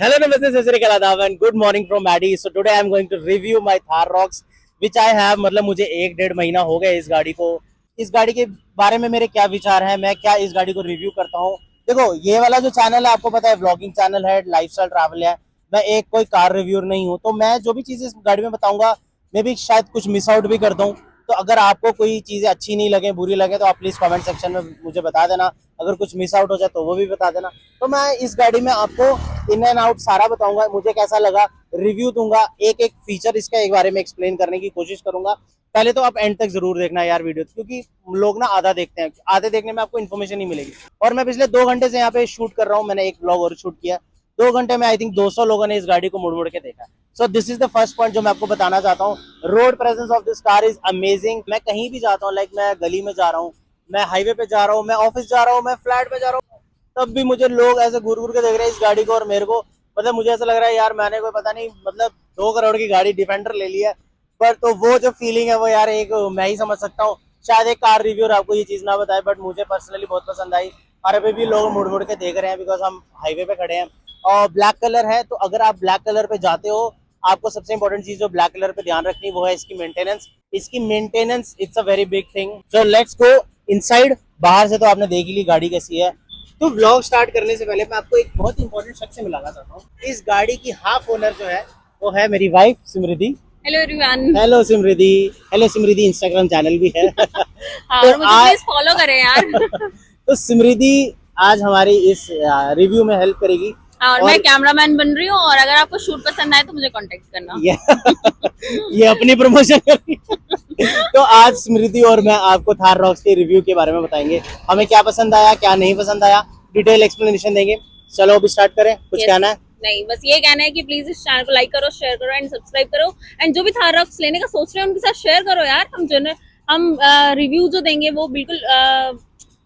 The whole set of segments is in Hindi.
Hello, Namaste, Sat Sri Akal, Adab, and good morning from Maddie. So today I am going to review my Thar Rocks, which I have. मतलब मुझे 1-1.5 महीना हो गया इस गाड़ी को। इस गाड़ी के बारे में मेरे क्या विचार हैं, मैं क्या इस गाड़ी को रिव्यू करता हूँ। देखो, ये वाला जो चैनल है आपको पता है, व्लॉगिंग चैनल है, लाइफस्टाइल ट्रैवल है। मैं एक कोई कार रिव्यूअर नहीं हूँ, तो मैं जो भी चीज़ें इस गाड़ी में बताऊंगा, मैं भी शायद कुछ मिस आउट भी कर दूँ। तो अगर आपको कोई चीज़ें अच्छी नहीं लगे, बुरी लगे, तो आप प्लीज़ कमेंट सेक्शन में मुझे बता देना। अगर कुछ मिस आउट हो जाए तो वो भी बता देना। तो मैं इस गाड़ी में आपको इन एंड आउट सारा बताऊंगा, मुझे कैसा लगा, रिव्यू दूंगा, एक एक फीचर इसका एक बारे में एक्सप्लेन करने की कोशिश करूंगा। पहले तो आप एंड तक जरूर देखना यार वीडियो, क्योंकि लोग ना आधा देखते हैं, आधे देखने में आपको इन्फॉर्मेशन नहीं मिलेगी। और मैं पिछले 2 घंटे से यहाँ पे शूट कर रहा हूँ, मैंने एक ब्लॉग और शूट किया। 2 घंटे में आई थिंक 200 लोगों ने इस गाड़ी को मुड़ मुड़ के देखा। So this is the first point जो मैं आपको बताना चाहता हूँ। Road presence of this car is amazing. मैं कहीं भी जाता हूँ, लाइक मैं गली में जा रहा हूँ, मैं हाईवे पे जा रहा हूँ, मैं ऑफिस जा रहा हूँ, मैं फ्लैट पे जा रहा हूँ, तब भी मुझे लोग ऐसे घूर घूर के देख रहे हैं इस गाड़ी को। और मेरे को मतलब मुझे ऐसा लग रहा है यार, मैंने कोई पता नहीं मतलब 2 करोड़ की गाड़ी डिफेंडर ले ली है। पर तो वो जो फीलिंग है वो यार एक मैं ही समझ सकता हूँ। शायद एक कार रिव्यूअर आपको ये चीज ना बताए, बट मुझे पर्सनली बहुत पसंद आई। और अभी भी लोग मुड़ मुड़ के देख रहे हैं, बिकॉज हम हाईवे पे खड़े हैं और ब्लैक कलर है। तो अगर आप ब्लैक कलर पे जाते हो, आपको सबसे इंपॉर्टेंट चीज जो ब्लैक कलर पे ध्यान रखनी वो है इसकी मेंटेनेंस। इसकी maintenance it's a very big thing. So let's go inside. बाहर से तो आपने देख ही ली गाड़ी कैसी है। तो व्लॉग स्टार्ट करने से पहले मैं आपको एक बहुत इंपॉर्टेंट शख्स से मिलाना चाहता हूँ। इस गाड़ी की हाफ ओनर जो है वो है मेरी wife Smriti. Hello everyone. Hello Smriti. Hello Smriti, Instagram channel भी है। हाँ, तो और मुझे आज प्लीज फॉलो करें यार। तो सिमृति आज हमारी इस रिव्यू में हेल्प करेगी। हाँ, और मैं और कैमरामैन बन रही हूँ, और अगर आपको शूट पसंद आए तो मुझे कांटेक्ट करना। ये, ये अपनी प्रमोशन कर रही है। तो आज स्मृति और मैं आपको थार रॉक्स के रिव्यू के बारे में बताएंगे, हमें क्या पसंद आया क्या नहीं पसंद आया, डिटेल एक्सप्लेनेशन देंगे। चलो अभी स्टार्ट करें, कुछ Yes. कहना है? नहीं, बस ये कहना है कि प्लीज इस चैनल को लाइक करो, शेयर करो एंड सब्सक्राइब करो। एंड जो भी थार रॉक्स लेने का सोच रहे हैं उनके साथ शेयर करो यार। हम रिव्यू जो देंगे वो बिल्कुल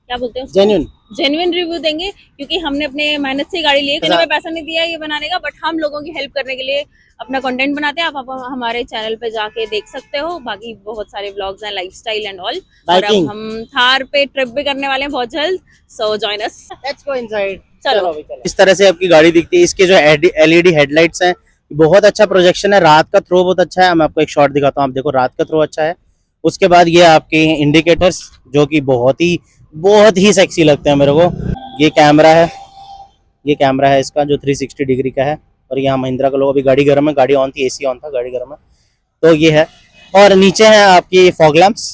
क्या बोलते हैं उसको, जेन्युइन। जेन्युइन रिव्यू देंगे, क्योंकि हमने अपने मेहनत से गाड़ी ली है, किसी में पैसा नहीं दिया है ये बनाने का, बट हम लोगों की हेल्प करने के लिए अपना कंटेंट बनाते हैं। आप हमारे चैनल पे जाके देख सकते हो, बाकी बहुत सारे व्लॉग्स हैं, लाइफस्टाइल एंड ऑल। और अब बाइकिंग। हम थार पे ट्रिप भी करने वाले हैं बहुत जल्द, so join us. Let's go inside. चलो। अभी चलो। इस तरह से आपकी गाड़ी दिखती है। इसके जो एलईडी हेडलाइट्स हैं, बहुत अच्छा प्रोजेक्शन है, रात का थ्रो बहुत अच्छा है। मैं आपको एक शॉट दिखाता हूँ, आप देखो रात का थ्रो अच्छा है। उसके बाद ये आपके इंडिकेटर्स जो कि बहुत ही सेक्सी लगते हैं मेरे को। ये कैमरा है, ये कैमरा है इसका जो 360 डिग्री का है। और यहाँ महिंद्रा का लोगो। अभी गाड़ी गर्म है, गाड़ी ऑन थी, एसी ऑन था, गाड़ी गर्म है। तो ये है। और नीचे है आपकी fog lamps.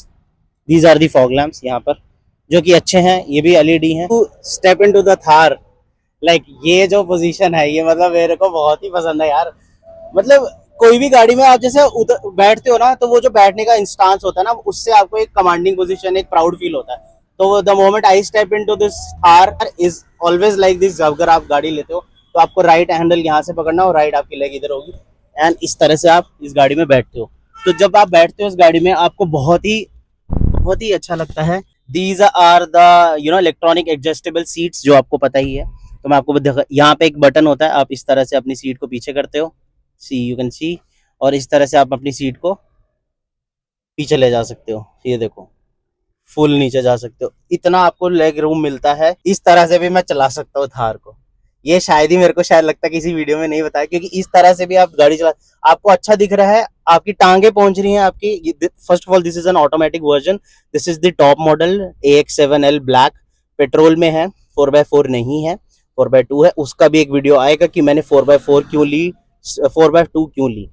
These are the fog lamps यहाँ पर, जो कि अच्छे हैं, ये भी एलईडी हैं। Step into the Thar, like ये जो पोजीशन है ये मतलब मेरे को बहुत ही पसंद है यार। मतलब कोई भी गाड़ी में आप जैसे उधर बैठते हो ना, तो वो जो बैठने का इंस्टांस होता है ना, उससे आपको एक कमांडिंग पोजीशन, एक प्राउड फील होता है। तो the moment I step into this Thar is always like this. अगर आप गाड़ी लेते हो तो आपको राइट हैंडल यहाँ से पकड़ना और राइट आपकी लेग इधर होगी, एंड इस तरह से आप इस गाड़ी में बैठते हो। तो जब आप बैठते हो इस गाड़ी में आपको बहुत ही अच्छा लगता है। These are the electronic adjustable seats, जो आपको पता ही है। तो मैं आपको यहाँ पे एक बटन होता है, आप इस तरह से अपनी सीट को पीछे करते हो, सी यू कैन सी, और इस तरह से आप अपनी सीट को पीछे ले जा सकते हो। ये देखो, फुल नीचे जा सकते हो, इतना आपको लेग रूम मिलता है। इस तरह से भी मैं चला सकता हूँ थार को। ये शायद ही मेरे को शायद लगता है किसी वीडियो में नहीं बताया, क्योंकि इस तरह से भी आप गाड़ी चला, आपको अच्छा दिख रहा है, आपकी टांगे पहुंच रही हैं आपकी। First of all this is an automatic version. This is the top model AX7L black, petrol में है, 4x4 नहीं है, 4x2 है। उसका भी एक वीडियो आएगा कि मैंने 4x4 क्यों ली, 4x2 क्यों ली।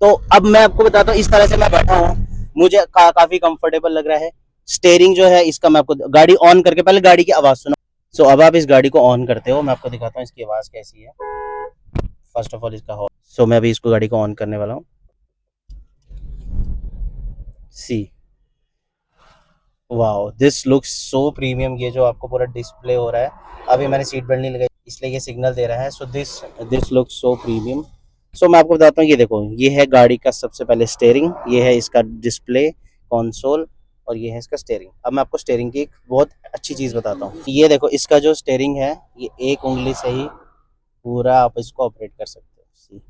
तो अब मैं आपको बताता हूँ, इस तरह से मैं बैठा हूँ, मुझे काफी कंफर्टेबल लग रहा है। स्टेयरिंग जो है इसका, मैं आपको गाड़ी ऑन करके पहले गाड़ी की आवाज सुना। सो अब आप इस गाड़ी को ऑन करते हो, मैं आपको दिखाता हूँ इसकी आवाज कैसी है। फर्स्ट ऑफ ऑल इसका हॉर्न। सो मैं अभी इसको गाड़ी को ऑन करने वाला हूँ। See, wow, this looks so premium. ये जो आपको पूरा डिस्प्ले हो रहा है, अभी मैंने सीट बेल्ट नहीं लगाई इसलिए ये सिग्नल दे रहा है। So this looks so premium. So मैं आपको बताता हूँ, ये देखो, ये है गाड़ी का सबसे पहले स्टेयरिंग, ये है इसका डिस्प्ले कंसोल, और ये है इसका स्टेयरिंग। अब मैं आपको स्टेयरिंग की एक बहुत अच्छी चीज बताता हूँ। ये देखो, इसका जो स्टेयरिंग है, ये एक उंगली से ही पूरा आप इसको ऑपरेट कर सकते हो।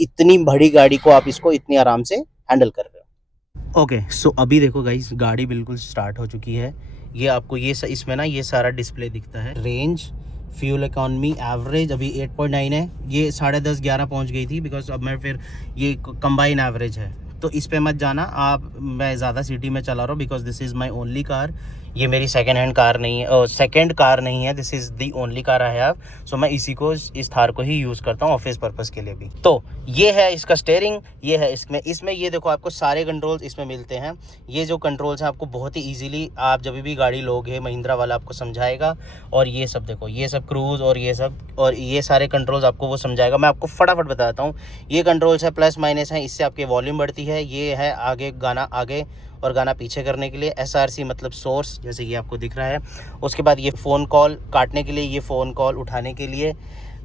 इतनी बड़ी गाड़ी को आप इसको इतनी आराम से हैंडल कर रहे हो। ओके, सो अभी देखो गाइस, गाड़ी बिल्कुल स्टार्ट हो चुकी है। ये आपको इसमें ना ये सारा डिस्प्ले दिखता है, रेंज, फ्यूल इकॉनमी एवरेज अभी 8.9 है, ये 10:30 11 पहुंच गई थी बिकॉज अब मैं फिर ये कंबाइन एवरेज है, तो इस पे मत जाना आप। मैं ज़्यादा सिटी में चला रहा हूँ because this is my only car, ये मेरी सेकंड हैंड कार नहीं है, सेकंड कार नहीं है, this is the only car I have. So मैं इसी को, इस थार को ही यूज़ करता हूँ ऑफिस पर्पज़ के लिए भी। तो ये है इसका स्टेयरिंग, ये है इसमें ये देखो आपको सारे कंट्रोल्स इसमें मिलते हैं। ये जो कंट्रोल्स हैं आपको बहुत ही ईजिली, आप जब भी गाड़ी लोगे महिंद्रा वाला आपको समझाएगा। और ये सब देखो, ये सब क्रूज़ और ये सब, और ये सारे कंट्रोल्स आपको वो समझाएगा। मैं आपको फटाफट बताता हूँ। ये कंट्रोल्स है प्लस माइनस है, इससे आपकी वॉल्यूम बढ़ती है। ये है आगे गाना आगे और गाना पीछे करने के लिए। SRC मतलब सोर्स, जैसे ये आपको दिख रहा है। उसके बाद ये फ़ोन कॉल काटने के लिए, ये फ़ोन कॉल उठाने के लिए,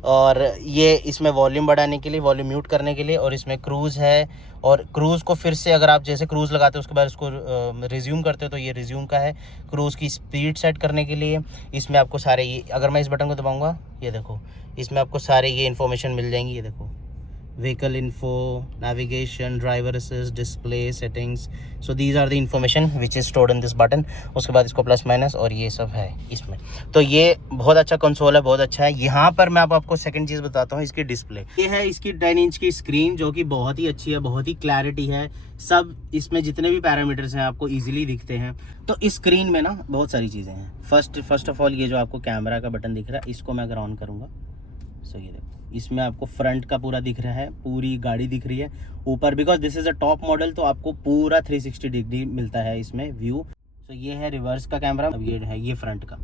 और ये इसमें वॉल्यूम बढ़ाने के लिए, वॉल्यूम म्यूट करने के लिए। और इसमें क्रूज़ है, और क्रूज़ को फिर से अगर आप जैसे क्रूज़ लगाते हो उसके बाद उसको रिज्यूम करते हो तो ये रिज्यूम का है। क्रूज़ की स्पीड सेट करने के लिए इसमें आपको सारे ये, अगर मैं इस बटन को दबाऊंगा ये देखो, इसमें आपको सारे ये इन्फॉर्मेशन मिल जाएंगी। ये देखो, vehicle info, navigation, driver assist, display settings. So these are the information which is stored in this button. उसके बाद इसको प्लस माइनस और ये सब है इसमें। तो ये बहुत अच्छा कंसोल है, बहुत अच्छा है। यहाँ पर मैं आपको सेकंड चीज़ बताता हूँ, इसकी डिस्प्ले। ये है इसकी 10 इंच की स्क्रीन, जो कि बहुत ही अच्छी है, बहुत ही क्लैरिटी है। सब इसमें जितने भी पैरामीटर्स हैं आपको ईजिली दिखते हैं। तो इस स्क्रीन में ना बहुत सारी चीज़ें हैं। फर्स्ट ऑफ ऑल ये जो आपको कैमरा का बटन दिख रहा है, इसको मैं अगर ऑन करूँगा, सो ये देखो, इसमें आपको फ्रंट का पूरा दिख रहा है, पूरी गाड़ी दिख रही है ऊपर, because this is a top model, तो आपको पूरा 360 डिग्री मिलता है इसमें व्यू। सो ये है रिवर्स का कैमरा, अब ये है ये फ्रंट का।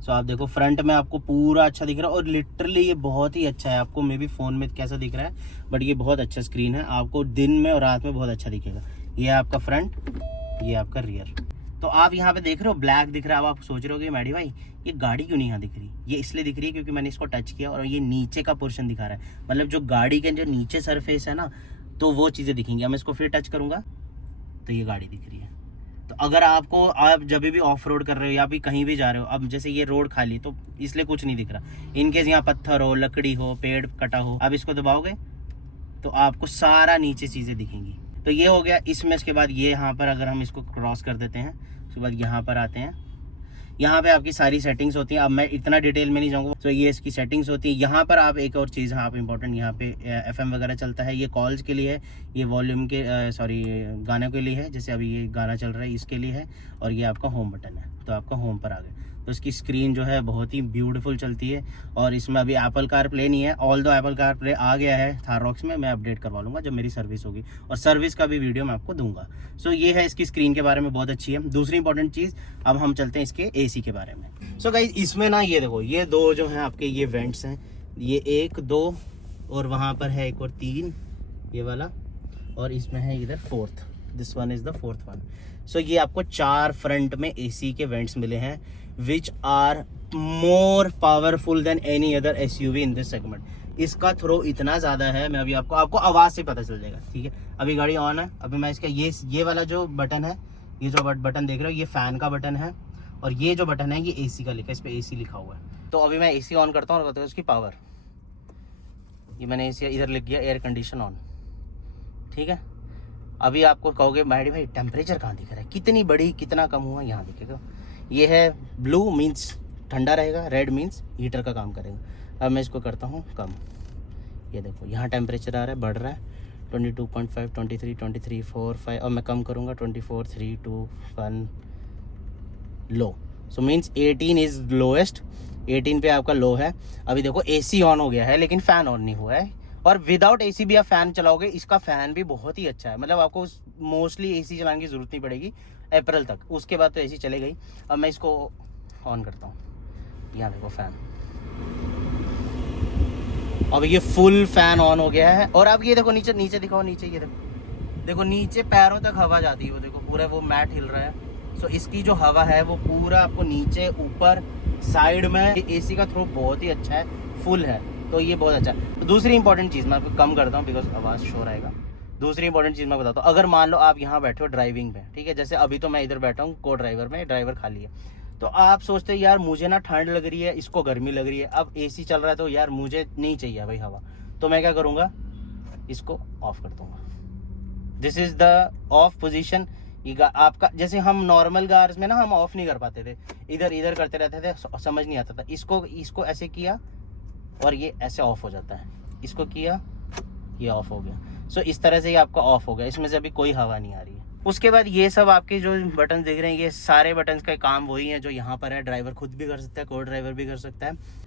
सो आप देखो फ्रंट में आपको पूरा अच्छा दिख रहा है, और लिटरली ये बहुत ही अच्छा है। आपको मे बी फ़ोन में कैसा दिख रहा है, बट ये बहुत अच्छा स्क्रीन है, आपको दिन में और रात में बहुत अच्छा दिखेगा। ये आपका फ्रंट, ये आपका रियर। तो आप यहाँ पे देख रहे हो ब्लैक दिख रहा है। अब आप सोच रहे हो कि मैडी भाई ये गाड़ी क्यों नहीं यहाँ दिख रही? ये इसलिए दिख रही है क्योंकि मैंने इसको टच किया और ये नीचे का पोर्शन दिखा रहा है, मतलब जो गाड़ी के जो नीचे सरफेस है ना, तो वो चीज़ें दिखेंगी। अब मैं इसको फिर टच करूँगा तो ये गाड़ी दिख रही है। तो अगर आपको, आप जब भी ऑफ रोड कर रहे हो या भी कहीं भी जा रहे हो, अब जैसे ये रोड खाली, तो इसलिए कुछ नहीं दिख रहा। इनकेस यहाँ पत्थर हो, लकड़ी हो, पेड़ कटा हो, अब इसको दबाओगे तो आपको सारा नीचे चीज़ें दिखेंगी। तो ये हो गया इसमें। इसके बाद ये यहाँ पर अगर हम इसको क्रॉस कर देते हैं, उसके बाद यहाँ पर आते हैं, यहाँ पे आपकी सारी सेटिंग्स होती हैं। अब मैं इतना डिटेल में नहीं जाऊँगा। तो ये इसकी सेटिंग्स होती है। यहाँ पर आप एक और चीज़, हाँ इंपॉर्टेंट, यहाँ पे FM वगैरह चलता है। ये कॉल्स के लिए है, ये वॉल्यूम के गाने के लिए है, जैसे अभी ये गाना चल रहा है इसके लिए है। और ये आपका होम बटन है, तो आपका होम पर आ गया। तो इसकी स्क्रीन जो है बहुत ही ब्यूटीफुल चलती है। और इसमें अभी एप्पल कार प्ले नहीं है, ऑल दो एप्पल कार प्ले आ गया है थार रॉक्स में। मैं अपडेट करवा लूँगा जब मेरी सर्विस होगी, और सर्विस का भी वीडियो मैं आपको दूंगा। सो ये है इसकी स्क्रीन के बारे में, बहुत अच्छी है। दूसरी इंपॉर्टेंट चीज़, अब हम चलते हैं इसके AC के बारे में। सो गाइस, इसमें ना ये देखो, ये दो जो हैं आपके ये वेंट्स हैं, ये 1 2 और वहाँ पर है एक और 3, ये वाला, और इसमें है इधर 4th, this one is the 4th one. So ये आपको 4 फ्रंट में AC के वेंट्स मिले हैं, which are more powerful than any other SUV in this segment. इसका थ्रो इतना ज़्यादा है, मैं अभी आपको आवाज़ से पता चल जाएगा, ठीक है। अभी गाड़ी ऑन है, अभी मैं इसका ये वाला जो बटन है, ये जो बटन देख रहे हो, ये फ़ैन का बटन है, और ये जो बटन है ये AC का लिखा है, इस पर AC लिखा हुआ है। तो अभी मैं AC ऑन करता हूँ और बताता हूँ उसकी पावर। ये मैंने AC इधर लिख दिया, एयर कंडीशन ऑन, ठीक है। अभी आपको कहोगे मैडी भाई टेम्परेचर कहाँ दिख रहा है, कितनी बड़ी कितना कम हुआ, यहाँ दिखेगा। ये है ब्लू मीन्स ठंडा रहेगा, रेड मीन्स हीटर का काम करेगा। अब मैं इसको करता हूँ कम, ये देखो यहाँ टेम्परेचर आ रहा है, बढ़ रहा है 22.5, 23, 23, 4, 5। अब मैं कम करूँगा 24, 3, 2, 1 लो। सो मीन्स 18 इज़ लोएस्ट, 18 पे आपका लो है। अभी देखो AC ऑन हो गया है लेकिन फ़ैन ऑन नहीं हुआ है, और विदाउट AC भी आप फ़ैन चलाओगे, इसका फ़ैन भी बहुत ही अच्छा है। मतलब आपको मोस्टली AC चलाने की ज़रूरत नहीं पड़ेगी अप्रैल तक, उसके बाद तो AC चले गई। अब मैं इसको ऑन करता हूँ, यहाँ देखो फ़ैन, अब ये फुल फ़ैन ऑन हो गया है। और अब ये देखो नीचे दिखाओ, नीचे ये देखो नीचे पैरों तक हवा जाती है, वो देखो पूरा वो मैट हिल रहा है। सो इसकी जो हवा है वो पूरा आपको नीचे ऊपर साइड में, AC का थ्रो बहुत ही अच्छा है, फुल है, तो ये बहुत अच्छा है। तो दूसरी इंपॉर्टेंट चीज़ मैं आपको कम करता हूँ बिकॉज आवाज़ शोर आएगा। दूसरी इंपॉर्टेंट चीज़ मैं बताता हूँ, अगर मान लो आप यहाँ बैठे हो ड्राइविंग पे, ठीक है, जैसे अभी तो मैं इधर बैठा हूँ को ड्राइवर में, ड्राइवर खाली है, तो आप सोचते हैं यार मुझे ना ठंड लग रही है, इसको गर्मी लग रही है, अब AC चल रहा है तो यार मुझे नहीं चाहिए भाई हवा, तो मैं क्या करूँगा, इसको ऑफ कर दूँगा। This is the of position, आपका जैसे हम नॉर्मल कार्स में ना हम ऑफ नहीं कर पाते थे, इधर इधर करते रहते थे, समझ नहीं आता था। इसको ऐसे किया और ये ऐसे ऑफ हो जाता है, इसको किया ये ऑफ हो गया। सो इस तरह से ये आपका ऑफ हो गया, इसमें से अभी कोई हवा नहीं आ रही है। उसके बाद ये सब आपके जो बटन दिख रहे हैं, ये सारे बटन्स का काम वही है जो यहाँ पर है। ड्राइवर खुद भी कर सकता है, को ड्राइवर भी कर सकता है।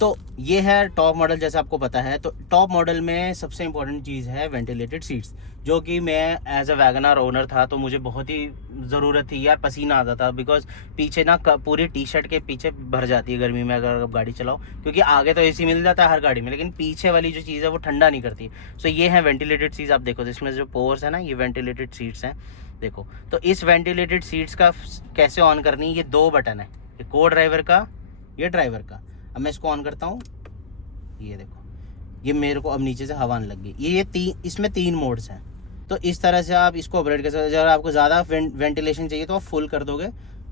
तो ये है टॉप मॉडल, जैसे आपको पता है। तो टॉप मॉडल में सबसे इम्पोर्टेंट चीज़ है वेंटिलेटेड सीट्स, जो कि मैं एज अ वैगनर ओनर था तो मुझे बहुत ही ज़रूरत थी यार। पसीना आता था बिकॉज पीछे ना पूरी टी शर्ट के पीछे भर जाती है गर्मी में अगर आप गाड़ी चलाओ, क्योंकि आगे तो एसी मिल जाता है हर गाड़ी में, लेकिन पीछे वाली जो चीज़ है वो ठंडा नहीं करती। सो ये है वेंटिलेटेड सीट्स। आप देखो इसमें जो पोर्स है ना, ये वेंटिलेटेड सीट्स हैं। देखो तो इस वेंटिलेटेड सीट्स का कैसे ऑन करनी है, ये 2 बटन है, ये को ड्राइवर का, ये ड्राइवर का। अब मैं इसको ऑन करता हूँ, ये देखो ये मेरे को अब नीचे से हवा आने लग गई। ये इसमें 3 मोड्स हैं। तो इस तरह से आप इसको ऑपरेट कर सकते हैं। अगर आपको ज़्यादा वेंटिलेशन चाहिए तो आप फुल कर दोगे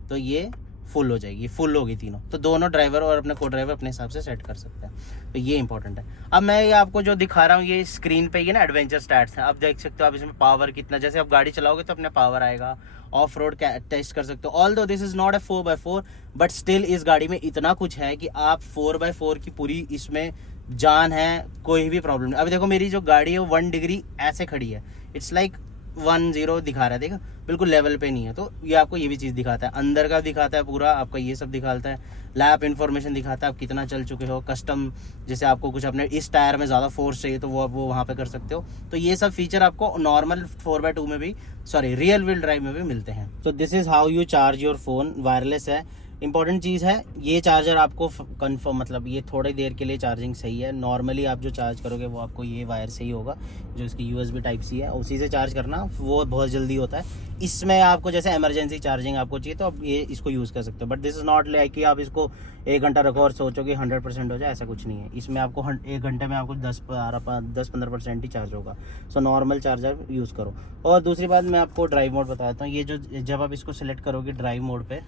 तो ये फुल हो जाएगी, फुल होगी तीनों। तो दोनों ड्राइवर और अपने को ड्राइवर अपने हिसाब से सेट कर सकते हैं। तो ये इंपॉर्टेंट है। अब मैं ये आपको जो दिखा रहा हूँ ये स्क्रीन पे ये ना एडवेंचर स्टैट्स हैं। आप देख सकते हो आप इसमें पावर कितना, जैसे आप गाड़ी चलाओगे तो अपने पावर आएगा, ऑफ रोड टेस्ट कर सकते हो। Although this is not a 4x4 but still इस गाड़ी में इतना कुछ है कि आप 4x4 की पूरी इसमें जान है, कोई भी प्रॉब्लम नहीं। अभी देखो मेरी जो गाड़ी है वो 1 डिग्री ऐसे खड़ी है, इट्स लाइक 10 दिखा रहा है, देखा बिल्कुल लेवल पे नहीं है। तो ये आपको ये भी चीज़ दिखाता है, अंदर का दिखाता है पूरा आपका, ये सब दिखाता है। लैप इन्फॉर्मेशन दिखाता है आप कितना चल चुके हो। कस्टम जैसे आपको कुछ अपने इस टायर में ज़्यादा फोर्स चाहिए तो वो वहाँ पे कर सकते हो। तो ये सब फीचर आपको नॉर्मल 4x2 में भी, सॉरी रियल व्हील ड्राइव में भी मिलते हैं। तो this is how you charge your phone. Wireless है, इंपॉर्टेंट चीज़ है। ये चार्जर आपको कंफर्म, मतलब ये थोड़ी देर के लिए चार्जिंग सही है। नॉर्मली आप जो चार्ज करोगे वो आपको ये वायर से ही होगा, जो इसकी USB टाइप सी है, उसी से चार्ज करना, वो बहुत जल्दी होता है। इसमें आपको जैसे इमरजेंसी चार्जिंग आपको चाहिए तो आप ये इसको यूज़ कर सकते हो। But this is not like कि आप इसको 1 घंटा रखो और सोचो कि 100% हो जाए, ऐसा कुछ नहीं है। इसमें आपको 1 घंटे में आपको 10-15% ही चार्ज होगा। सो नॉर्मल चार्जर यूज़ करो। और दूसरी बात मैं आपको ड्राइव मोड बताता हूँ। ये जो जब आप इसको सिलेक्ट करोगे ड्राइव मोड पे,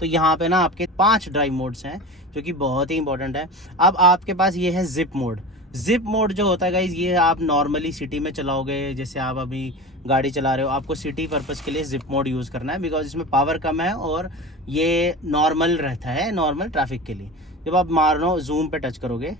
तो यहाँ पे ना आपके 5 ड्राइव मोड्स हैं जो कि बहुत ही इंपॉर्टेंट है। अब आपके पास ये है जिप मोड। जिप मोड जो होता है गाइज, ये आप नॉर्मली सिटी में चलाओगे, जैसे आप अभी गाड़ी चला रहे हो, आपको सिटी पर्पस के लिए जिप मोड यूज़ करना है बिकॉज इसमें पावर कम है और ये नॉर्मल रहता है, नॉर्मल ट्रैफिक के लिए। जब आप मारो जूम पे टच करोगे,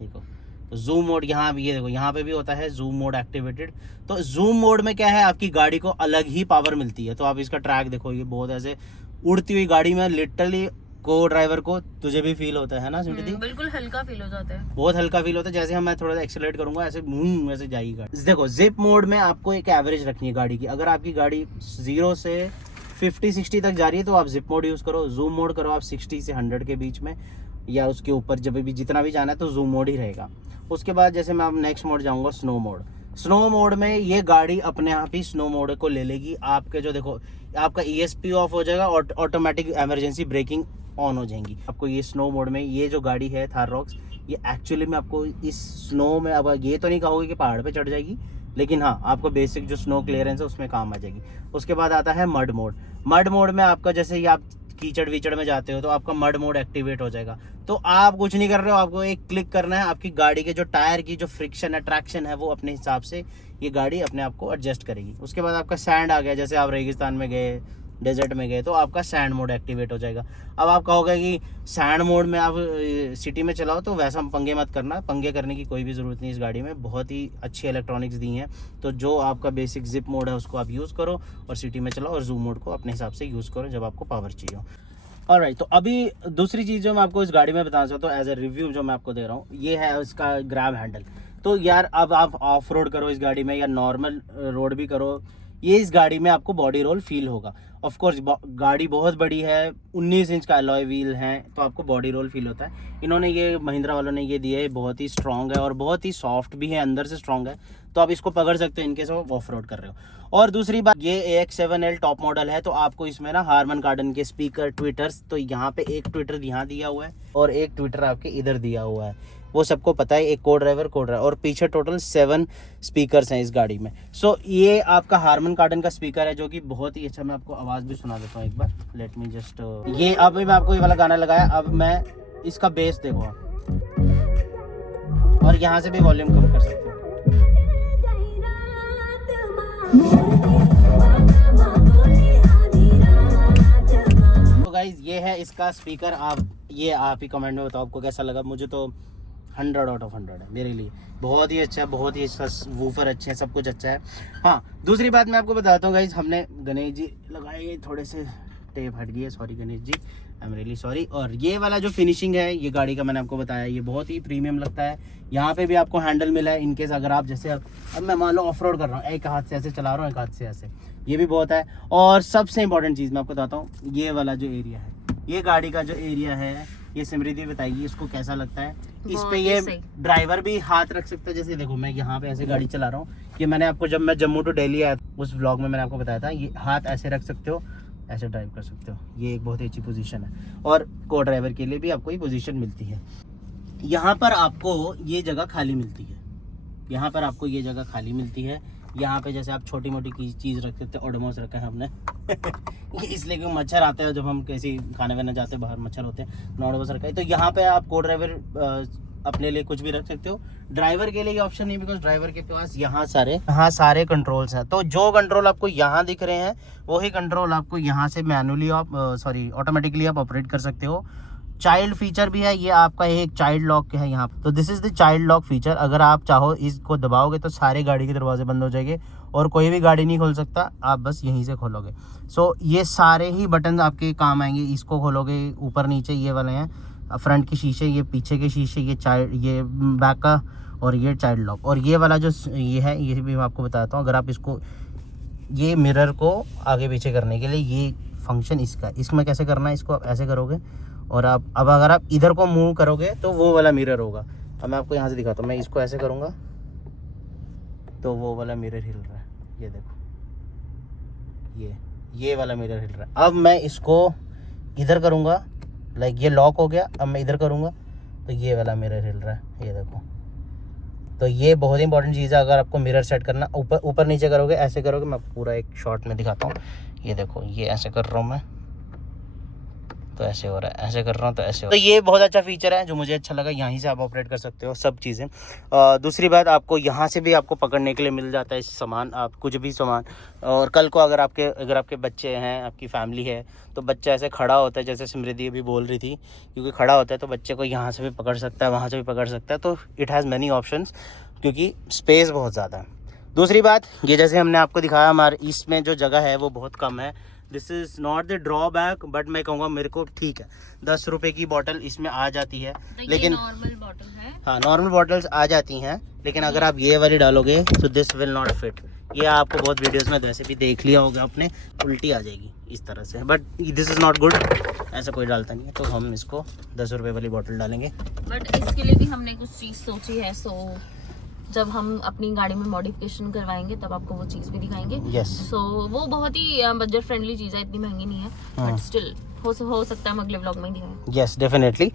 देखो तो जूम मोड यहाँ भी, ये देखो यहाँ पे भी होता है जूम मोड एक्टिवेटेड। तो जूम मोड में क्या है, आपकी गाड़ी को अलग ही पावर मिलती है। तो आप इसका ट्रैक देखो, ये बहुत ऐसे उड़ती हुई गाड़ी में लिटरली को ड्राइवर को, तुझे भी फील होता है ना सिंपैथी? बिल्कुल हल्का फील हो जाता है, बहुत हल्का फील होता है। जैसे हम मैं थोड़ा सा एक्सेलरेट करूंगा ऐसे वैसे जाएगी गाड़ी। देखो जिप मोड में आपको एक एवरेज रखनी है गाड़ी की। अगर आपकी गाड़ी 0 से 50-60 तक जा रही है तो आप जिप मोड यूज़ करो। जूम मोड करो आप 60 से 100 के बीच में, या उसके ऊपर जब भी जितना भी जाना है तो जूम मोड ही रहेगा। उसके बाद जैसे मैं अब नेक्स्ट मोड जाऊँगा स्नो मोड। स्नो मोड में ये गाड़ी अपने आप ही स्नो मोड को ले लेगी। आपके जो देखो आपका ESP ऑफ हो जाएगा और ऑटोमेटिक इमरजेंसी ब्रेकिंग ऑन हो जाएंगी। आपको ये स्नो मोड में, ये जो गाड़ी है थार रॉक्स, ये एक्चुअली में आपको इस स्नो में, अब ये तो नहीं कहोगे कि पहाड़ पे चढ़ जाएगी, लेकिन हाँ आपको बेसिक जो स्नो क्लियरेंस है उसमें काम आ जाएगी। उसके बाद आता है मड मोड। मड मोड में आपका जैसे ही आप कीचड़ वीचड़ में जाते हो तो आपका मड मोड एक्टिवेट हो जाएगा। तो आप कुछ नहीं कर रहे हो, आपको एक क्लिक करना है, आपकी गाड़ी के जो टायर की जो फ्रिक्शन है, ट्रैक्शन है, वो अपने हिसाब से ये गाड़ी अपने आप को एडजस्ट करेगी। उसके बाद आपका सैंड आ गया, जैसे आप रेगिस्तान में गए, डेजर्ट में गए, तो आपका सैंड मोड एक्टिवेट हो जाएगा। अब आप कहोगे कि सैंड मोड में आप सिटी में चलाओ, तो वैसा पंगे मत करना, पंगे करने की कोई भी ज़रूरत नहीं। इस गाड़ी में बहुत ही अच्छी इलेक्ट्रॉनिक्स दी हैं। तो जो आपका बेसिक जिप मोड है उसको आप यूज़ करो और सिटी में चलाओ, और जूम मोड को अपने हिसाब से यूज़ करो जब आपको पावर चाहिए हो। ऑलराइट, तो अभी दूसरी चीज़ जो मैं आपको इस गाड़ी में बताना चाहता हूँ एज ए रिव्यू जो मैं आपको दे रहा हूँ, ये है इसका ग्रैब हैंडल। तो यार अब आप ऑफ रोड करो इस गाड़ी में या नॉर्मल रोड भी करो, ये इस गाड़ी में आपको बॉडी रोल फील होगा। ऑफ कोर्स गाड़ी बहुत बड़ी है, 19 इंच का अलॉय व्हील है, तो आपको बॉडी रोल फील होता है। इन्होंने ये महिंद्रा वालों ने ये दिया है, बहुत ही स्ट्रॉन्ग है और बहुत ही सॉफ्ट भी है, अंदर से स्ट्रॉन्ग है। तो आप इसको पकड़ सकते हो इनकेस आप ऑफ रोड कर रहे हो। और दूसरी बात, ये AX7L टॉप मॉडल है, तो आपको इसमें ना हारमन कार्डन के स्पीकर, ट्विटर्स, तो यहाँ पे एक ट्विटर यहाँ दिया हुआ है और एक ट्विटर आपके इधर दिया हुआ है, वो सबको पता है। एक को ड्राइवर और पीछे टोटल 7 स्पीकर्स हैं इस गाड़ी में। सो ये आपका हारमन कार्डन का स्पीकर है जो कि बहुत ही अच्छा, मैं आपको आवाज़ भी सुना देता हूँ एक बार, लेट मी जस्ट। ये अभी मैं आपको ये वाला गाना लगाया, अब मैं इसका बेस देखो और यहाँ से भी वॉल्यूम कम कर सकते हो। गाइज ये है इसका स्पीकर। आप ही कमेंट में बताओ आपको कैसा लगा। मुझे तो 100 आउट ऑफ 100 है मेरे लिए। बहुत ही अच्छा है, बहुत ही अच्छा वूफर अच्छे हैं, सब कुछ अच्छा है। हाँ, दूसरी बात मैं आपको बताता हूँ गाइज, हमने गणेश जी लगाए, थोड़े से टेप हट गई है, sorry Ganesh ji, I am really sorry. और ये वाला जो फिनिशिंग है ये गाड़ी का मैंने आपको बताया, ये बहुत ही प्रीमियम लगता है। यहाँ पे भी आपको हैंडल मिला है, इनकेस अगर आप जैसे अब मैं मान लो ऑफ रोड कर रहा हूँ, एक हाथ से ऐसे चला रहा हूँ, एक हाथ से ऐसे, ये भी बहुत है। और सबसे इंपॉर्टेंट चीज़ मैं आपको बताता हूँ, ये वाला जो एरिया है, ये गाड़ी का जो एरिया है, ये समृद्धि बताएगी इसको कैसा लगता है। इस पे ये ड्राइवर भी हाथ रख सकता है। जैसे देखो मैं यहाँ पे ऐसे गाड़ी चला रहा हूँ, ये मैंने आपको जब मैं जम्मू टू दिल्ली आया उस व्लॉग में मैंने आपको बताया था, ये हाथ ऐसे रख सकते हो, ऐसे ड्राइव कर सकते हो। ये एक बहुत ही अच्छी पोजीशन है और को ड्राइवर के लिए भी आपको ये पोजीशन मिलती है। यहाँ पर आपको ये जगह खाली मिलती है, यहाँ पर आपको ये जगह खाली मिलती है। यहाँ पे जैसे आप छोटी मोटी चीज़ रख सकते हो, ओडोमोस रखा है हमने ये इसलिए कि मच्छर आते हैं जब हम किसी खाने वाने जाते हैं, बाहर मच्छर होते हैं, ओडोमोस रखा है। तो यहाँ पे आप को ड्राइवर अपने लिए कुछ भी रख सकते हो। ड्राइवर के लिए ये ऑप्शन नहीं, बिकॉज ड्राइवर के पास यहाँ सारे कंट्रोल्स हैं। तो जो कंट्रोल आपको यहाँ दिख रहे हैं वही कंट्रोल आपको यहाँ से मैनुअली ऑटोमेटिकली आप ऑपरेट कर सकते हो। चाइल्ड फीचर भी है, ये आपका एक चाइल्ड लॉक है यहाँ पे। तो this is the child lock feature. अगर आप चाहो इसको दबाओगे तो सारे गाड़ी के दरवाजे बंद हो जाएंगे और कोई भी गाड़ी नहीं खोल सकता, आप बस यहीं से खोलोगे। सो ये सारे ही बटन आपके काम आएंगे। इसको खोलोगे, ऊपर नीचे ये वाले हैं, फ्रंट के शीशे, ये पीछे के शीशे, ये बैक का, और ये चाइल्ड लॉक। और ये वाला जो ये है, ये भी मैं आपको बताता हूँ। अगर आप इसको, ये मिरर को आगे पीछे करने के लिए ये फंक्शन इसका, इसमें कैसे करना है, इसको आप ऐसे करोगे और आप अब अगर आप इधर को मूव करोगे तो वो वाला मिरर होगा। अब मैं आपको यहाँ से दिखाता हूँ, मैं इसको ऐसे करूँगा तो वो वाला मिरर हिल रहा है, ये देखो, ये वाला मिरर हिल रहा है। अब मैं इसको इधर करूँगा, लाइक ये लॉक हो गया, अब मैं इधर करूँगा तो ये वाला मिरर हिल रहा है, ये देखो। तो ये बहुत इंपॉर्टेंट चीज़ है। अगर आपको मिरर सेट करना, ऊपर नीचे करोगे, ऐसे करोगे, मैं पूरा एक शॉट में दिखाता हूँ। ये देखो, ये ऐसे कर रहा हूँ मैं तो ऐसे हो रहा है, ऐसे कर रहा हूँ तो ऐसे हो रहा है। तो ये बहुत अच्छा फीचर है जो मुझे अच्छा लगा। यहीं से आप ऑपरेट कर सकते हो सब चीज़ें। दूसरी बात, आपको यहाँ से भी आपको पकड़ने के लिए मिल जाता है सामान, आप कुछ भी सामान। और कल को अगर आपके बच्चे हैं, आपकी फैमिली है, तो बच्चा ऐसे खड़ा होता है, जैसे समृद्धि अभी बोल रही थी, क्योंकि खड़ा होता है तो बच्चे को यहाँ से भी पकड़ सकता है, वहाँ से भी पकड़ सकता है। तो इट हैज़ मैनी ऑप्शंस, क्योंकि स्पेस बहुत ज़्यादा है। दूसरी बात, ये जैसे हमने आपको दिखाया, हमारे इसमें जो जगह है वो बहुत कम है। This is not the drawback, but मैं कहूँगा मेरे को ठीक है। 10 रुपये की बॉटल इसमें आ जाती है, लेकिन नॉर्मल बॉटल है। हाँ, नॉर्मल बॉटल्स आ जाती हैं, लेकिन अगर आप ये वाली डालोगे तो दिस विल नॉट फिट। ये आपको बहुत वीडियोस में वैसे भी देख लिया होगा आपने, उल्टी आ जाएगी इस तरह से, but this is not good. ऐसा कोई डालता नहीं है, तो हम इसको 10 रुपये वाली बॉटल डालेंगे। बट इसके लिए भी हमने कुछ चीज़ सोची है, सो जब हम अपनी गाड़ी में मॉडिफिकेशन करवाएंगे तब आपको वो चीज़ भी दिखाएंगे। यस। सो वो बहुत ही बजट फ्रेंडली चीज़ है, इतनी महंगी नहीं है, बट स्टिल हो सकता है हम अगले व्लॉग में ही दिखाएं। Yes, definitely.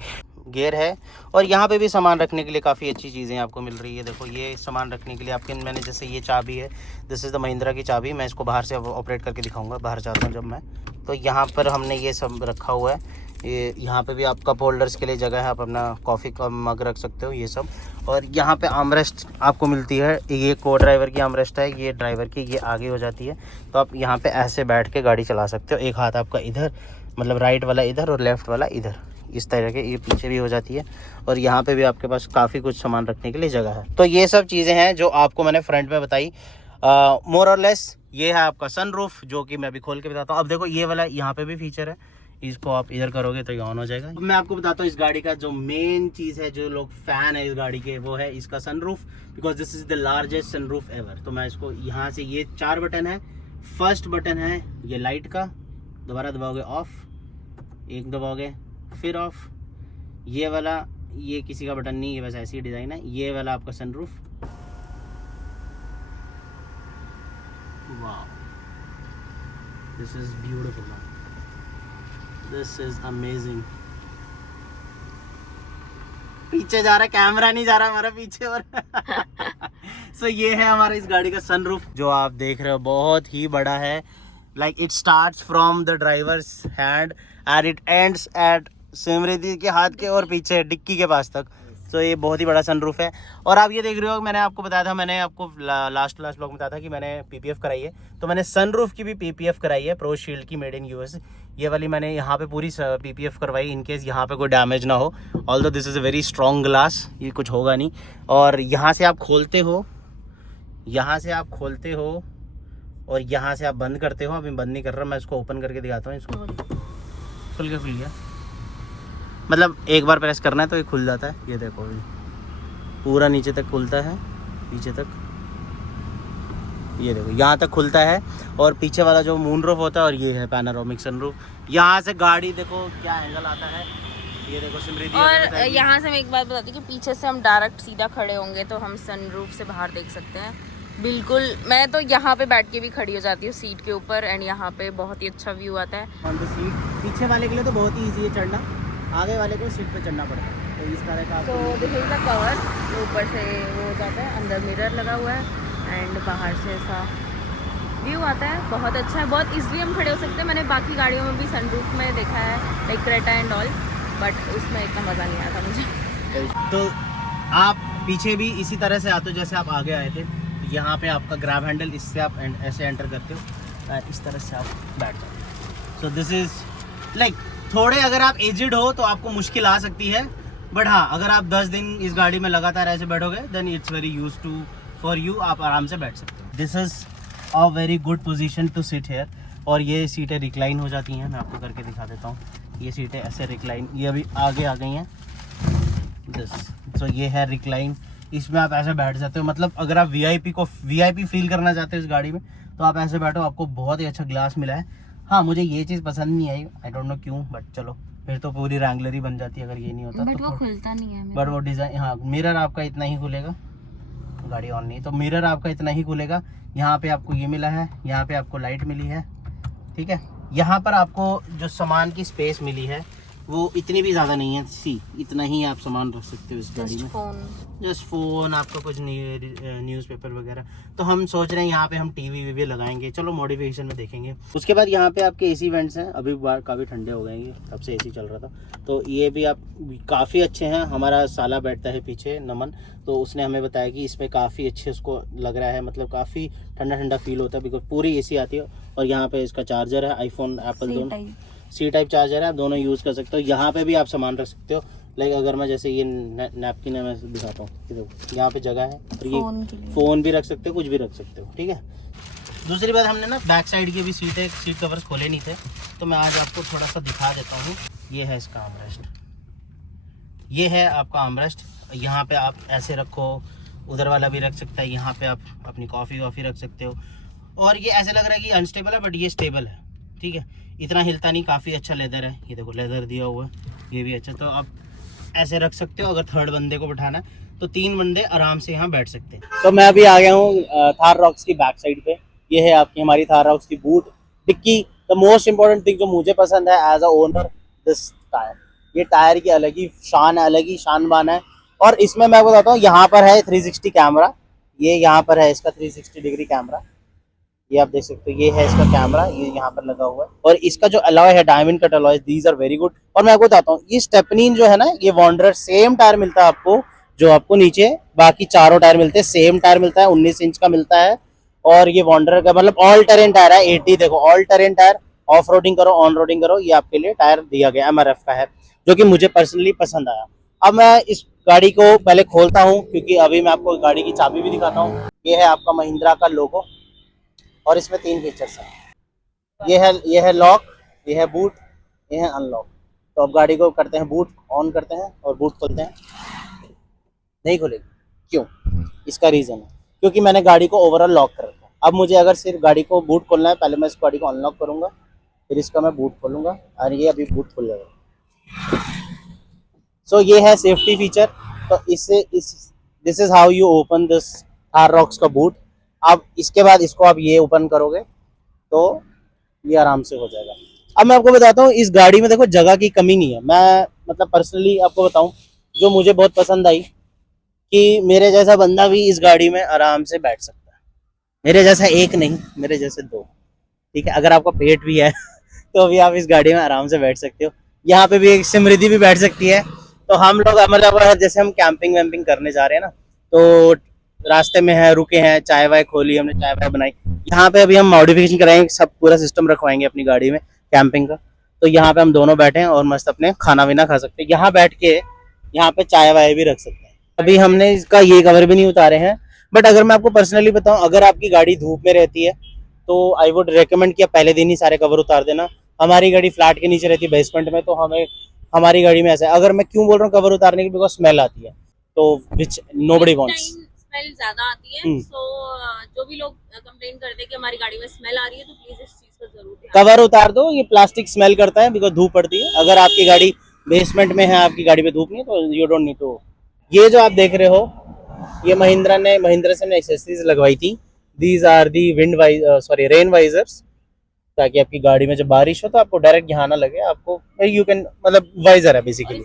गियर है और यहाँ पे भी सामान रखने के लिए काफ़ी अच्छी चीज़ें आपको मिल रही है। देखो, ये सामान रखने के लिए आपके, मैंने जैसे ये चाबी है, दिस इज़ द महिंद्रा की चाबी। मैं इसको बाहर से ऑपरेट करके दिखाऊंगा, बाहर जाता हूँ जब मैं। तो यहाँ पर हमने ये सब रखा हुआ है। ये यहाँ पे भी आप कप होल्डर्स के लिए जगह है, आप अपना कॉफ़ी का मग रख सकते हो, ये सब। और यहाँ पे आर्मरेस्ट आपको मिलती है, ये को ड्राइवर की आर्मरेस्ट है, ये ड्राइवर की, ये आगे हो जाती है। तो आप यहाँ पे ऐसे बैठ के गाड़ी चला सकते हो। एक हाथ आपका इधर, मतलब राइट वाला इधर और लेफ़्ट वाला इधर, इस तरह के, ये पीछे भी हो जाती है। और यहाँ पे भी आपके पास काफ़ी कुछ सामान रखने के लिए जगह है। तो ये सब चीज़ें हैं जो आपको मैंने फ्रंट में बताई। मोर और लेस ये है आपका सनरूफ, जो कि मैं अभी खोल के बताता हूँ। अब देखो, ये वाला यहाँ पे भी फीचर है, इसको आप इधर करोगे तो ये ऑन हो जाएगा। मैं आपको बताता हूँ इस गाड़ी का जो मेन चीज़ है, जो लोग फैन है इस गाड़ी के, वो है इसका sunroof, because this is the largest sunroof ever. तो मैं इसको यहाँ से, ये 4 बटन है। फर्स्ट बटन है ये लाइट का, दोबारा दबाओगे ऑफ, एक दबाओगे फिर ऑफ। ये वाला, ये किसी का बटन नहीं है, बस ऐसी डिज़ाइन है। ये वाला आपका सनरूफ, वाह, this is beautiful, this is amazing. पीछे जा रहा है, कैमरा नहीं जा रहा हमारा पीछे। और सो ये है हमारा इस गाड़ी का सनरूफ, जो आप देख रहे हो, बहुत ही बड़ा है। Like it starts from the driver's hand and it ends at Smriti के हाथ के और पीछे डिक्की के पास तक। तो ये बहुत ही बड़ा सनरूफ है। और आप ये देख रहे हो, मैंने आपको बताया था, मैंने आपको लास्ट ब्लॉग में बताया था कि मैंने पीपीएफ कराई है, तो मैंने सनरूफ की भी पीपीएफ कराई है, प्रो शील्ड की, मेड इन यूएस। ये वाली मैंने यहाँ पे पूरी पीपीएफ करवाई इन केस यहाँ पे कोई डैमेज ना हो। Although this is a very strong glass, ये कुछ होगा नहीं। और यहाँ से आप खोलते हो, यहाँ से आप खोलते हो और यहाँ से आप बंद करते हो। अभी बंद नहीं कर रहा, मैं इसको ओपन करके दिखाता हूँ। इसको खुल गया, मतलब एक बार प्रेस करना है तो ये खुल जाता है। ये देखो अभी पूरा नीचे तक खुलता है, पीछे तक, ये देखो यहाँ तक खुलता है। और पीछे वाला जो मून रूफ होता है, और ये है पैनोरामिक सनरूफ। यहाँ से गाड़ी देखो क्या एंगल आता है, ये देखो समृद्धि। और यहाँ से मैं एक बात बताती हूँ कि पीछे से हम डायरेक्ट सीधा खड़े होंगे तो हम सनरूफ से बाहर देख सकते हैं बिल्कुल। मैं तो यहाँ पे बैठ के भी खड़ी हो जाती हूँ सीट के ऊपर, एंड यहाँ पे बहुत ही अच्छा व्यू आता है ऑन द सीट। पीछे वाले के लिए तो बहुत ही ईजी है चढ़ना, आगे वाले को सीट पे चढ़ना पड़ता है। तो इस तरह का तो दिस इज द कवर, जो ऊपर से वो हो जाता है, अंदर मिरर लगा हुआ है एंड बाहर से ऐसा व्यू आता है। बहुत अच्छा है, बहुत ईजिली हम खड़े हो सकते हैं। मैंने बाकी गाड़ियों में भी सनरूफ में देखा है, like Creta and all, but उसमें इतना मज़ा नहीं आया था मुझे। तो आप पीछे भी इसी तरह से आते हो जैसे आप आगे आए थे। यहाँ पे आपका ग्रैब हैंडल, इससे आप ऐसे एंटर करते हो, इस तरह से आप बैठ जाते हो। सो दिस इज लाइक, थोड़े अगर आप एजिड हो तो आपको मुश्किल आ सकती है, बट हाँ अगर आप 10 दिन इस गाड़ी में लगातार ऐसे बैठोगे then it's very use to for you, आप आराम से बैठ सकते हो। This is a very good position to sit here. और ये सीटें रिक्लाइन हो जाती हैं, मैं आपको करके दिखा देता हूँ। ये सीटें ऐसे रिक्लाइन, ये अभी आगे आ गई हैं दिस। सो ये है रिक्लाइन, इसमें आप ऐसे बैठ जाते हो। मतलब अगर आप वीआईपी फील करना चाहते हो इस गाड़ी में तो आप ऐसे बैठो, आपको बहुत ही अच्छा ग्लास मिला है। हाँ मुझे ये चीज़ पसंद नहीं आई, आई डोंट नो क्यों, बट चलो फिर तो पूरी रैंगलर ही बन जाती है अगर ये नहीं होता। बट तो वो खुलता नहीं है, बट वो डिज़ाइन, हाँ मिरर आपका इतना ही खुलेगा, गाड़ी ऑन नहीं तो मिरर आपका इतना ही खुलेगा। यहाँ पे आपको ये मिला है, यहाँ पे आपको लाइट मिली है, ठीक है। यहाँ पर आपको जो सामान की स्पेस मिली है वो इतनी भी ज़्यादा नहीं है, सी इतना ही आप सामान रख सकते हो इस गाड़ी में। जस्ट फ़ोन, आपका कुछ न्यूज़पेपर वगैरह। तो हम सोच रहे हैं यहाँ पे हम टीवी वीवी लगाएंगे, चलो मॉडिफिकेशन में देखेंगे। उसके बाद यहाँ पे आपके एसी वेंट्स हैं, अभी काफ़ी ठंडे हो गए हैं, तब से एसी चल रहा था। तो ये भी आप काफ़ी अच्छे हैं। हमारा साला बैठता है पीछे, नमन, तो उसने हमें बताया कि इसमें काफ़ी अच्छे उसको लग रहा है, मतलब काफ़ी ठंडा ठंडा फील होता है, बिकॉज पूरी एसी आती है। और यहाँ पे इसका चार्जर है, आईफोन एप्पल दोनों सी टाइप चार्जर है, आप दोनों यूज़ कर सकते हो। यहाँ पे भी आप सामान रख सकते हो, लाइक अगर मैं जैसे ये नैपकिन है, मैं दिखाता हूँ, देखो यहाँ पे जगह है, और ये फ़ोन भी रख सकते हो, कुछ भी रख सकते हो, ठीक है। दूसरी बात, हमने ना बैक साइड की भी सीट कवर्स खोले नहीं थे, तो मैं आज आपको थोड़ा सा दिखा देता हूँ। ये है इसका आर्मरेस्ट, ये है आपका आर्मरेस्ट। यहाँ पे आप ऐसे रखो, उधर वाला भी रख सकता है, यहाँ पे आप अपनी कॉफ़ी वॉफ़ी रख सकते हो। और ये ऐसे लग रहा है कि अनस्टेबल है, बट ये स्टेबल है, ठीक है, इतना हिलता नहीं, काफ़ी अच्छा लेदर है। ये देखो लेदर दिया हुआ है, ये भी अच्छा। तो आप ऐसे रख सकते हो, अगर थर्ड बंदे को बैठाना है तो 3 बंदे आराम से यहाँ बैठ सकते हैं। तो मैं अभी आ गया हूँ थार रॉक्स की बैक साइड पे। ये है आपकी हमारी थार रॉक्स की बूट डिक्की। द मोस्ट इंपॉर्टेंट थिंग जो मुझे पसंद है as a owner, this tyre. ये टायर की अलग ही शान बान है। और इसमें मैं बताता हूँ, यहाँ पर है 360 कैमरा, ये यहाँ पर है इसका 360 डिग्री कैमरा, ये आप देख सकते हो, ये है इसका कैमरा, ये यहाँ पर लगा हुआ है। और इसका जो अलॉय है, diamond cut alloy, these are very good. और मैं आपको बताता हूँ, ये स्टेपनीन जो है ना, ये वॉन्डरर सेम टायर मिलता है आपको, जो आपको नीचे बाकी चारों टायर मिलते हैं, सेम टायर मिलता है, 19 इंच का मिलता है। और ये वॉन्डरर का मतलब ऑल टेरेन टायर है, 80, देखो all terrain tyre, off roading करो, ऑन रोडिंग करो, ये आपके लिए टायर दिया गया MRF का है, जो कि मुझे पर्सनली पसंद आया। अब मैं इस गाड़ी को पहले खोलता हूँ, क्योंकि अभी मैं आपको गाड़ी की चाबी भी दिखाता हूँ। ये है आपका महिंद्रा का लोगो, और इसमें 3 फीचर्स हैं। ये है लॉक, ये है बूट, ये है अनलॉक। तो अब गाड़ी को करते हैं बूट, ऑन करते हैं और बूट खोलते हैं, नहीं खुलेगी। क्यों? इसका रीज़न है क्योंकि मैंने गाड़ी को ओवरऑल लॉक कर रखा है। अब मुझे अगर सिर्फ गाड़ी को बूट खोलना है, पहले मैं इस गाड़ी को अनलॉक करूँगा, फिर इसका मैं बूट खोलूँगा, और ये अभी बूट खुल जाएगा। सो ये है सेफ्टी फीचर। तो this is how you open this Thar rocks का बूट। अब इसके बाद इसको आप ये ओपन करोगे तो ये आराम से हो जाएगा। अब मैं आपको बताता हूँ, इस गाड़ी में देखो जगह की कमी नहीं है। मैं मतलब पर्सनली आपको बताऊँ, जो मुझे बहुत पसंद आई कि मेरे जैसा बंदा भी इस गाड़ी में आराम से बैठ सकता है। मेरे जैसा एक नहीं, मेरे जैसे 2, ठीक है। अगर आपका पेट भी है तो भी आप इस गाड़ी में आराम से बैठ सकते हो। यहाँ पे भी एक समृद्धि भी बैठ सकती है, तो हम लोग मतलब जैसे हम कैंपिंग वैम्पिंग करने जा रहे हैं ना, तो रास्ते में है, रुके हैं, चाय वाय खोली हमने, चाय वाय बनाई। यहाँ पे अभी हम मॉडिफिकेशन कराएंगे, सब पूरा सिस्टम रखवाएंगे अपनी गाड़ी में कैंपिंग का। तो यहाँ पे हम दोनों बैठे हैं और मस्त अपने खाना वाना खा सकते हैं। यहाँ बैठ के यहाँ पे चाय वाय भी रख सकते हैं। अभी हमने इसका ये कवर भी नहीं उतारे हैं, बट अगर मैं आपको पर्सनली बताऊं, अगर आपकी गाड़ी धूप में रहती है तो आई वुड रिकमेंड कि आप पहले दिन ही सारे कवर उतार देना। हमारी गाड़ी फ्लैट के नीचे रहती है बेसमेंट में, तो हमें हमारी गाड़ी में ऐसा है। अगर मैं क्यों बोल रहा हूँ कवर उतारने की, बिकॉज स्मेल आती है, तो विच नोबडी वांट्स। स्मेल ज्यादा आती है, सो जो भी लोग कंप्लेन करते हैं कि हमारी गाड़ी में स्मेल आ रही है, तो प्लीज इस चीज को जरूर कवर उतार दो। ये प्लास्टिक स्मेल करता है बिकॉज धूप पड़ती है। अगर आपकी गाड़ी बेसमेंट में है, आपकी गाड़ी में धूप नहीं है, तो यू डोंट नीड टू। ये जो आप देख रहे हो, ये महिंद्रा से हमने एक्सेसरीज लगवाई थी। These are the rain visors, ताकि आपकी गाड़ी में जब बारिश हो तो आपको डायरेक्ट यहाँ ना लगे। आपको यू कैन मतलब वाइजर है बेसिकली।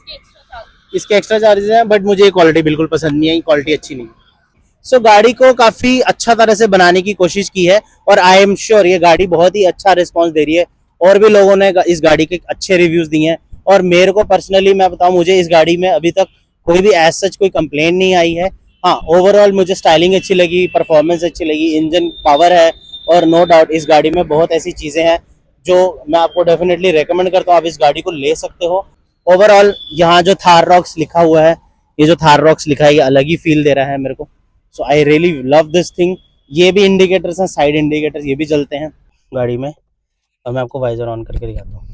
इसके एक्स्ट्रा चार्जेस हैं, बट मुझे ये क्वालिटी बिल्कुल पसंद नहीं है, ये क्वालिटी अच्छी नहीं है। सो गाड़ी को काफी अच्छा तरह से बनाने की कोशिश की है, और आई एम श्योर ये गाड़ी बहुत ही अच्छा रिस्पॉन्स दे रही है। और भी लोगों ने इस गाड़ी के अच्छे रिव्यूज दिए हैं, और मेरे को पर्सनली मैं बताऊं, मुझे इस गाड़ी में अभी तक कोई भी एज सच कोई कंप्लेन नहीं आई है। हाँ, ओवरऑल मुझे स्टाइलिंग अच्छी लगी, परफॉर्मेंस अच्छी लगी, इंजन पावर है, और नो डाउट इस गाड़ी में बहुत ऐसी चीजें हैं जो मैं आपको डेफिनेटली रेकमेंड करता हूँ, आप इस गाड़ी को ले सकते हो। ओवरऑल यहाँ जो थार रॉक्स लिखा हुआ है, ये जो थार रॉक्स लिखा है, ये अलग ही फील दे रहा है मेरे को। So I really love this thing. ये भी इंडिकेटर्स हैं, साइड इंडिकेटर्स ये भी चलते हैं गाड़ी में। और मैं आपको वाइजर ऑन करके दिखाता हूँ।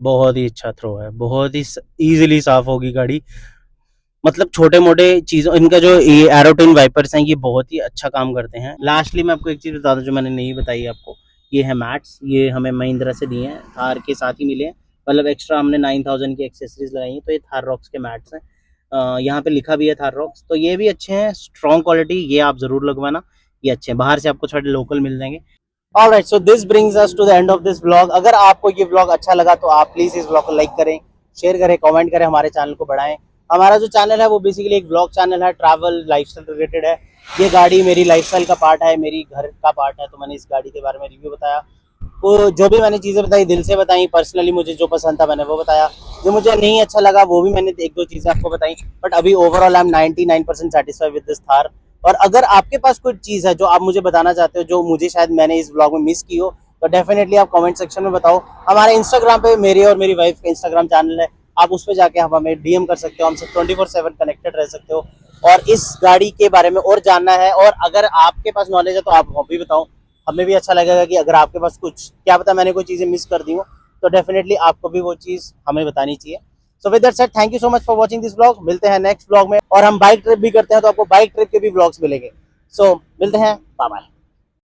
बहुत ही अच्छा थ्रो है, बहुत ही इजीली साफ होगी गाड़ी। मतलब छोटे मोटे चीजों, इनका जो ये एरोटिन वाइपर्स हैं, ये बहुत ही अच्छा काम करते हैं। लास्टली मैं आपको एक चीज बता दूं जो मैंने नहीं बताई आपको, ये है मैट्स। ये हमें महिंद्रा से दिए हैं, थार के साथ ही मिले हैं। मतलब एक्स्ट्रा हमने 9000 की एक्सेसरीज लगाई हैं, तो ये थार रॉक्स के मैट्स हैं। यहाँ पे लिखा भी है थार रॉक्स, तो ये भी अच्छे हैं, स्ट्रॉन्ग क्वालिटी। ये आप जरूर लगवाना, ये अच्छे हैं। बाहर से आपको थोड़े लोकल मिल जाएंगे। Alright, so this brings us to the end of this vlog. अगर आपको ये व्लॉग अच्छा लगा तो आप प्लीज इस व्लॉग को लाइक करें, शेयर करें, कमेंट करें, हमारे चैनल को बढ़ाएं। हमारा जो चैनल है वो बेसिकली एक व्लॉग चैनल है, ट्रैवल लाइफस्टाइल रिलेटेड है। ये गाड़ी मेरी लाइफस्टाइल का पार्ट है, मेरी घर का पार्ट है, तो मैंने इस गाड़ी के बारे में रिव्यू बताया। तो जो भी मैंने चीज़ें बताई दिल से बताई, पर्सनली मुझे जो पसंद था मैंने वो बताया, जो मुझे नहीं अच्छा लगा वो भी मैंने एक दो चीज़ें आपको बताई। बट अभी overall I am 99% satisfied with this Thar. और अगर आपके पास कोई चीज़ है जो आप मुझे बताना चाहते हो, जो मुझे शायद मैंने इस व्लॉग में मिस की हो, तो डेफिनेटली आप कमेंट सेक्शन में बताओ। हमारे इंस्टाग्राम पे मेरे और मेरी वाइफ का इंस्टाग्राम चैनल है, आप उस पर जाके आप हमें डीएम कर सकते हो, हमसे 24/7 कनेक्टेड रह सकते हो। और इस गाड़ी के बारे में और जानना है, और अगर आपके पास नॉलेज है तो आप भी बताओ, हमें भी अच्छा लगेगा कि अगर आपके पास कुछ, क्या पता मैंने कोई चीज़ें मिस कर दी हूँ, तो डेफिनेटली आपको भी वो चीज़ हमें बतानी चाहिए। So with that said, thank you so much for watching this vlog. मिलते हैं नेक्स्ट व्लॉग में, और हम बाइक ट्रिप भी करते हैं, तो आपको बाइक ट्रिप के भी व्लॉग्स मिलेंगे। सो मिलते हैं, बाय बाय।